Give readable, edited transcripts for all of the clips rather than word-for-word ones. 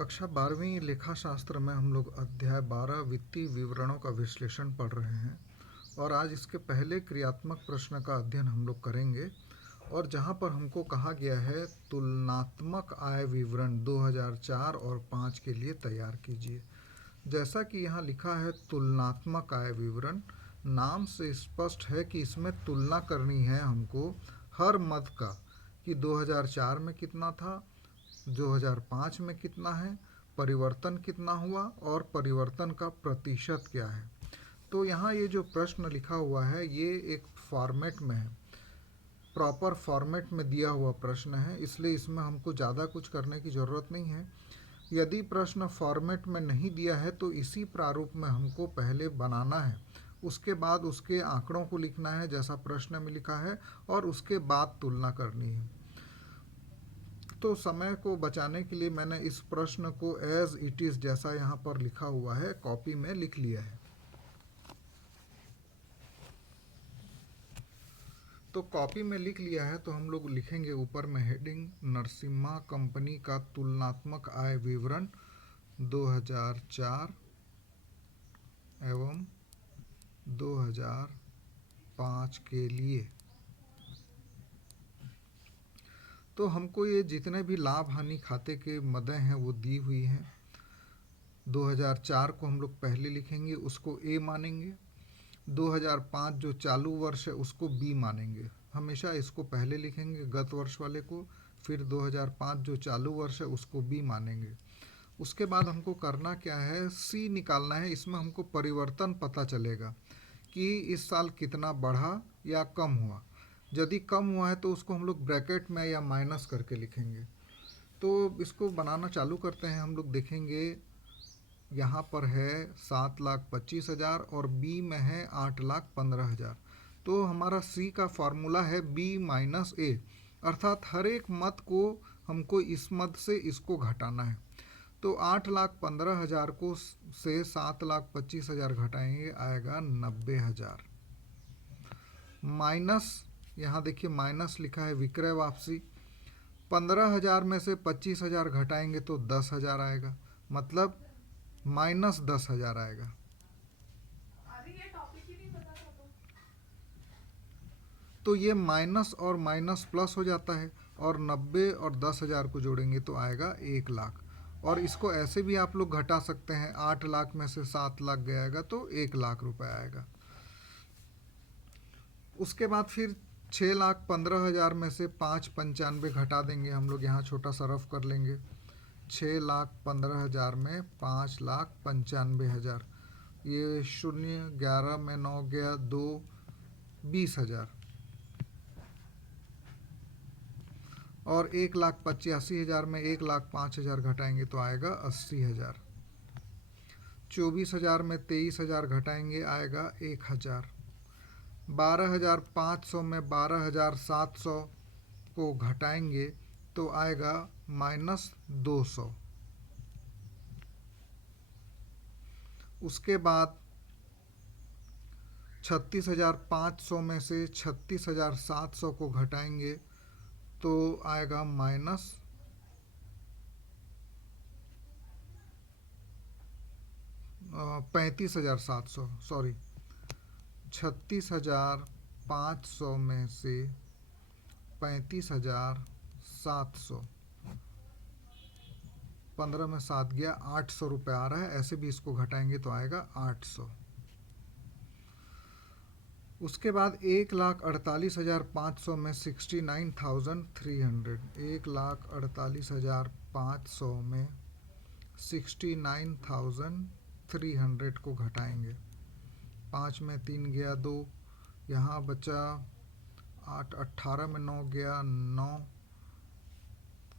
कक्षा 12वीं लेखा शास्त्र में हम लोग अध्याय 12 वित्तीय विवरणों का विश्लेषण पढ़ रहे हैं और आज इसके पहले क्रियात्मक प्रश्न का अध्ययन हम लोग करेंगे। और जहाँ पर हमको कहा गया है तुलनात्मक आय विवरण 2004 और 5 के लिए तैयार कीजिए। जैसा कि यहाँ लिखा है तुलनात्मक आय विवरण, नाम से स्पष्ट है कि इसमें तुलना करनी है हमको हर मद का कि 2004 में कितना था, 2005 में कितना है, परिवर्तन कितना हुआ और परिवर्तन का प्रतिशत क्या है। तो यहाँ ये जो प्रश्न लिखा हुआ है ये एक फॉर्मेट में है, प्रॉपर फॉर्मेट में दिया हुआ प्रश्न है, इसलिए इसमें हमको ज़्यादा कुछ करने की ज़रूरत नहीं है। यदि प्रश्न फॉर्मेट में नहीं दिया है तो इसी प्रारूप में हमको पहले बनाना है, उसके बाद उसके आंकड़ों को लिखना है जैसा प्रश्न में लिखा है और उसके बाद तुलना करनी है। तो समय को बचाने के लिए मैंने इस प्रश्न को एज इट इज़ जैसा यहाँ पर लिखा हुआ है कॉपी में लिख लिया है। तो कॉपी में लिख लिया है तो हम लोग लिखेंगे ऊपर में हेडिंग नरसिम्हा कंपनी का तुलनात्मक आय विवरण 2004 एवं 2005 के लिए। तो हमको ये जितने भी लाभ हानि खाते के मदें हैं वो दी हुई हैं। 2004 को हम लोग पहले लिखेंगे, उसको ए मानेंगे। 2005 जो चालू वर्ष है उसको बी मानेंगे, हमेशा इसको पहले लिखेंगे गत वर्ष वाले को, फिर 2005 जो चालू वर्ष है उसको बी मानेंगे। उसके बाद हमको करना क्या है, सी निकालना है। इसमें हमको परिवर्तन पता चलेगा कि इस साल कितना बढ़ा या कम हुआ। यदि कम हुआ है तो उसको हम लोग ब्रैकेट में या माइनस करके लिखेंगे। तो इसको बनाना चालू करते हैं। हम लोग देखेंगे यहाँ पर है 7,25,000 और बी में है 8,15,000। तो हमारा सी का फॉर्मूला है बी माइनस ए, अर्थात हर एक मद को हमको इस मद से इसको घटाना है। तो 8,15,000 को से 7,25,000 घटाएंगे, आएगा 90,000। माइनस, यहाँ देखिए माइनस लिखा है विक्रय वापसी, 15,000 में से 25,000 घटाएंगे तो 10,000 आएगा, मतलब माइनस 10,000 आएगा। तो ये माइनस और माइनस प्लस हो जाता है और 90 और 10,000 को जोड़ेंगे तो आएगा 1,00,000। और इसको ऐसे भी आप लोग घटा सकते हैं, 8,00,000 में से 7,00,000 गया तो 1,00,000 रुपये आएगा। उसके बाद फिर 6,15,000 में से 595 घटा देंगे हम लोग, यहाँ छोटा सा रफ कर लेंगे। 6,15,000 में 5,95,000, ये 0, 11 में 9 गया 2, 20,000। और 1,85,000 में 1,05,000 घटाएंगे तो आएगा 80,000। 24,000 में 23,000 घटाएंगे आएगा 1,000। 12,500 में 12,700 को घटाएंगे तो आएगा -200। उसके बाद 36,500 में से 36,700 को घटाएंगे तो आएगा -35,700, सॉरी 36,500 में से 35,700, 15 में 7 गया 800 रुपये आ रहा है। ऐसे भी इसको घटाएंगे तो आएगा 800। उसके बाद 1,48,500 में 69,300, 1,48,500 में 69,300 को घटाएंगे। 5 में 3 गया 2, यहाँ बचा 8, 18 में 9 गया 9,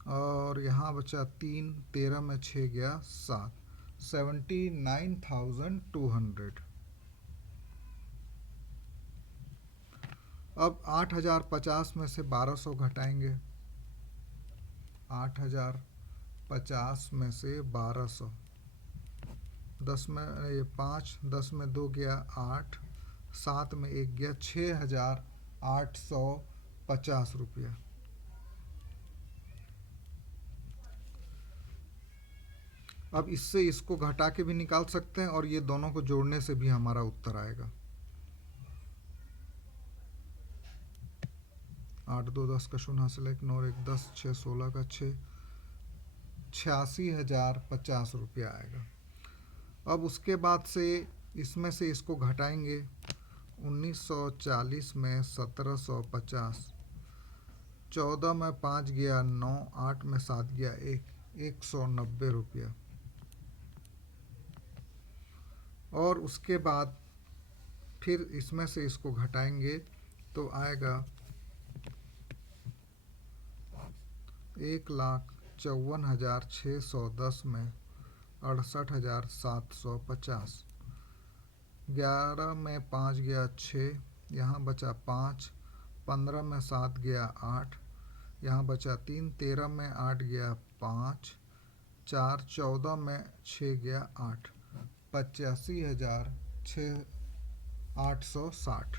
और यहाँ बचा 3, 13 में 6 गया 7, 79,200। अब 8,050 में से 1,200 घटाएंगे, 8,050 में से 1,200, 10 में 5, 10 में 2 गया 8, 7 में 1 गया 6,850 रुपया। अब इससे इसको घटा के भी निकाल सकते हैं और ये दोनों को जोड़ने से भी हमारा उत्तर आएगा। 8 2 10 का शून्य हासिल, 1 9 1 10, 6 16 का 6, 86,050 रुपया आएगा। अब उसके बाद से इसमें से इसको घटाएंगे। 1940 में 1750, 14 में 5 गया 9, 8 में 7 गया 190 रुपया। और उसके बाद फिर इसमें से इसको घटाएंगे तो आएगा 1,54,610 में 68,750। 11 में 5 गया 6, यहाँ बचा 5, 15 में 7 गया 8, यहाँ बचा 3, 13 में 8 गया 5, 4, 14 में 6 गया 8, 85,860।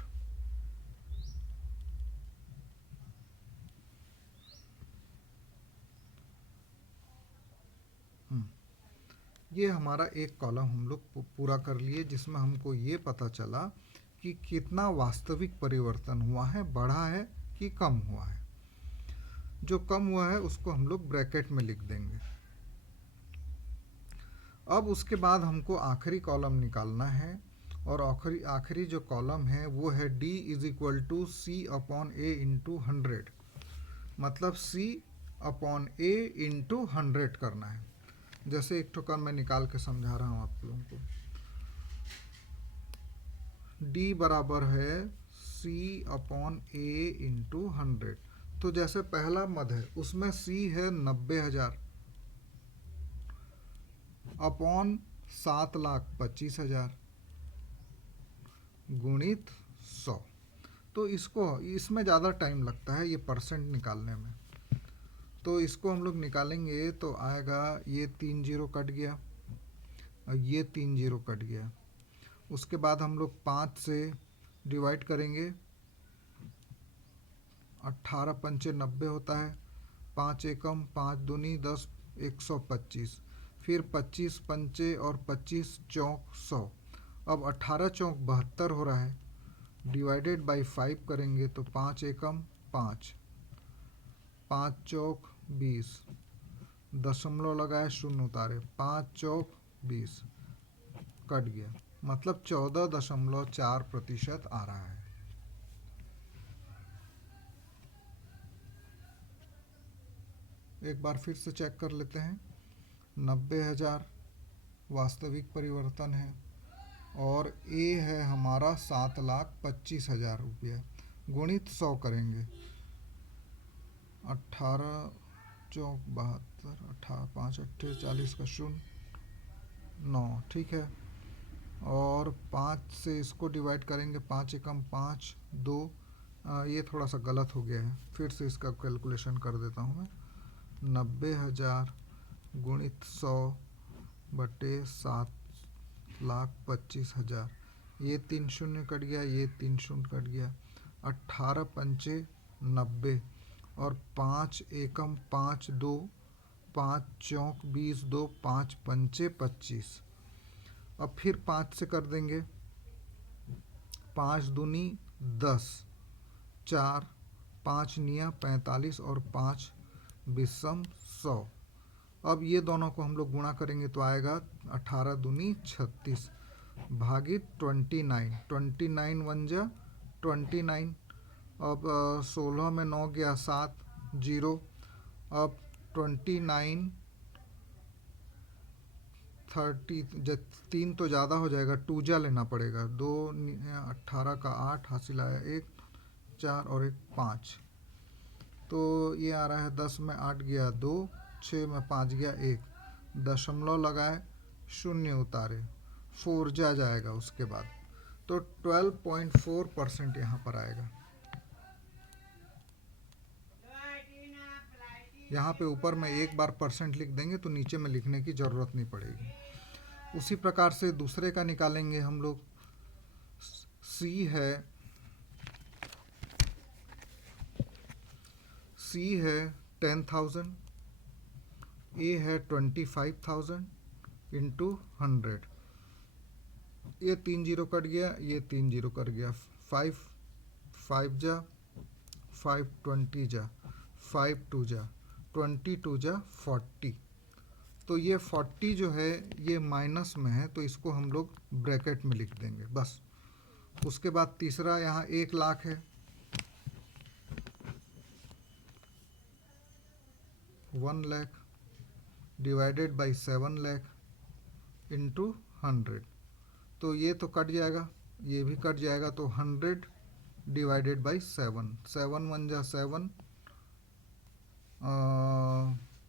ये हमारा एक कॉलम हम लोग पूरा कर लिए, जिसमें हमको ये पता चला कि कितना वास्तविक परिवर्तन हुआ है, बढ़ा है कि कम हुआ है। जो कम हुआ है उसको हम लोग ब्रैकेट में लिख देंगे। अब उसके बाद हमको आखिरी कॉलम निकालना है, और आखिरी जो कॉलम है वो है D = C/A × 100, मतलब C/A × 100 करना है। जैसे एक ठोकर मैं निकाल के समझा रहा हूँ आप लोगों को। D बराबर है C/A × 100। तो जैसे पहला मद है उसमें C है 90,000 अपॉन 7,25,000 गुणित 100। तो इसमें ज़्यादा टाइम लगता है ये परसेंट निकालने में, तो इसको हम लोग निकालेंगे तो आएगा, ये 3 0 कट गया और ये 3 0 कट गया। उसके बाद हम लोग 5 से डिवाइड करेंगे, 18 पंचे 90 होता है, 5 एकम 5 दूनी 10, 125, फिर 25 पंचे और 25 चौक 100। अब 18 चौक 72 हो रहा है, डिवाइडेड बाई 5 करेंगे तो 5 एकम 5, 5 चौक 20, दशमलव लगाए शून्य उतारे, 5 चौक 20 कट गया, मतलब 14.4% आ रहा है। एक बार फिर से चेक कर लेते हैं। 90,000 वास्तविक परिवर्तन है और A है हमारा 7,25,000 रुपया, गुणित 100 करेंगे। 18 चौक 72, 18 5 8 40 का शून्य 9, ठीक है। और 5 से इसको डिवाइड करेंगे, 5 एकम 5 2, ये थोड़ा सा गलत हो गया है, फिर से इसका कैलकुलेशन कर देता हूँ मैं। 90,000 गुणित 100 बटे 7,25,000, ये 3 शून्य कट गया, ये 3 शून्य कट गया। 18 पंचे 90 और 5 एकम 5 2, 5 चौक 20 2, 5 पंचे 25। अब फिर 5 से कर देंगे, 5 दूनी 10, 4 5 निया 45 और 5 विषम 100। अब ये दोनों को हम लोग गुणा करेंगे तो आएगा 18 दूनी 36 भागित 29, 29 1 जा 29। अब 16 में 9 गया 7 0। अब 29 30, 3 तो ज़्यादा हो जाएगा, 2 जा लेना पड़ेगा, 2 18 का 8 हासिल आया 1 4 और 1 5, तो ये आ रहा है 10 में 8 गया 2, 6 में 5 गया 1, दशमलव लगाए शून्य उतारे, 4 जाएगा उसके बाद, तो 12.4% यहाँ पर आएगा। यहाँ पे ऊपर में एक बार परसेंट लिख देंगे तो नीचे में लिखने की ज़रूरत नहीं पड़ेगी। उसी प्रकार से दूसरे का निकालेंगे हम लोग। C है 10,000, A है 25,000 इंटू 100, ये 3 जीरो कट गया, ये 3 जीरो कट गया, 5 5 जा 5 20 जा 5 2 जा 22 जा 40। तो ये 40 जो है ये माइनस में है, तो इसको हम लोग ब्रैकेट में लिख देंगे बस। उसके बाद तीसरा यहाँ 1 लाख है, 1 lakh divided by 7 lakh into 100। तो ये तो कट जाएगा, ये भी कट जाएगा, तो 100 डिवाइडेड बाई 7, 7 1 जा 7,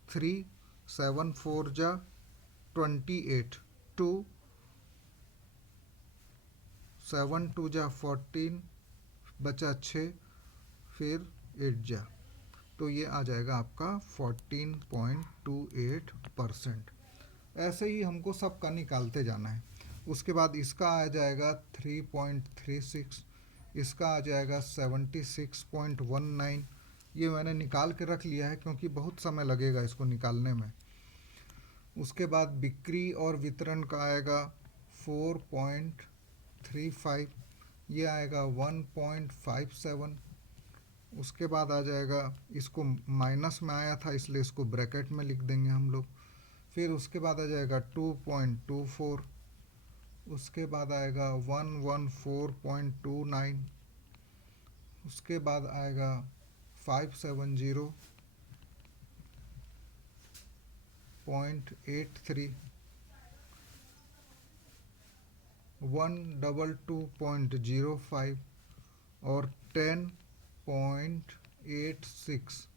3 7 4 जा 28, 2 7 2 जा 14, बचा 6, फिर 8 जा, तो ये आ जाएगा आपका 14.28%। ऐसे ही हमको सबका निकालते जाना है। उसके बाद इसका आ जाएगा 3.36, इसका आ जाएगा 76.19। ये मैंने निकाल के रख लिया है क्योंकि बहुत समय लगेगा इसको निकालने में। उसके बाद बिक्री और वितरण का आएगा 4.35, ये आएगा 1.57। उसके बाद आ जाएगा, इसको माइनस में आया था इसलिए इसको ब्रैकेट में लिख देंगे हम लोग। फिर उसके बाद आ जाएगा 2.24, उसके बाद आएगा 114.29, उसके बाद आएगा 570.83, 122.05 और 10.86,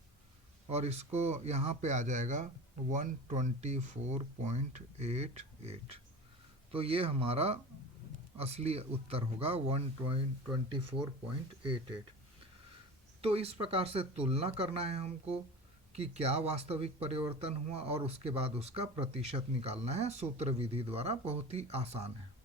और इसको यहाँ पे आ जाएगा 124.88। तो ये हमारा असली उत्तर होगा 124.88। तो इस प्रकार से तुलना करना है हमको कि क्या वास्तविक परिवर्तन हुआ और उसके बाद उसका प्रतिशत निकालना है। सूत्र विधि द्वारा बहुत ही आसान है।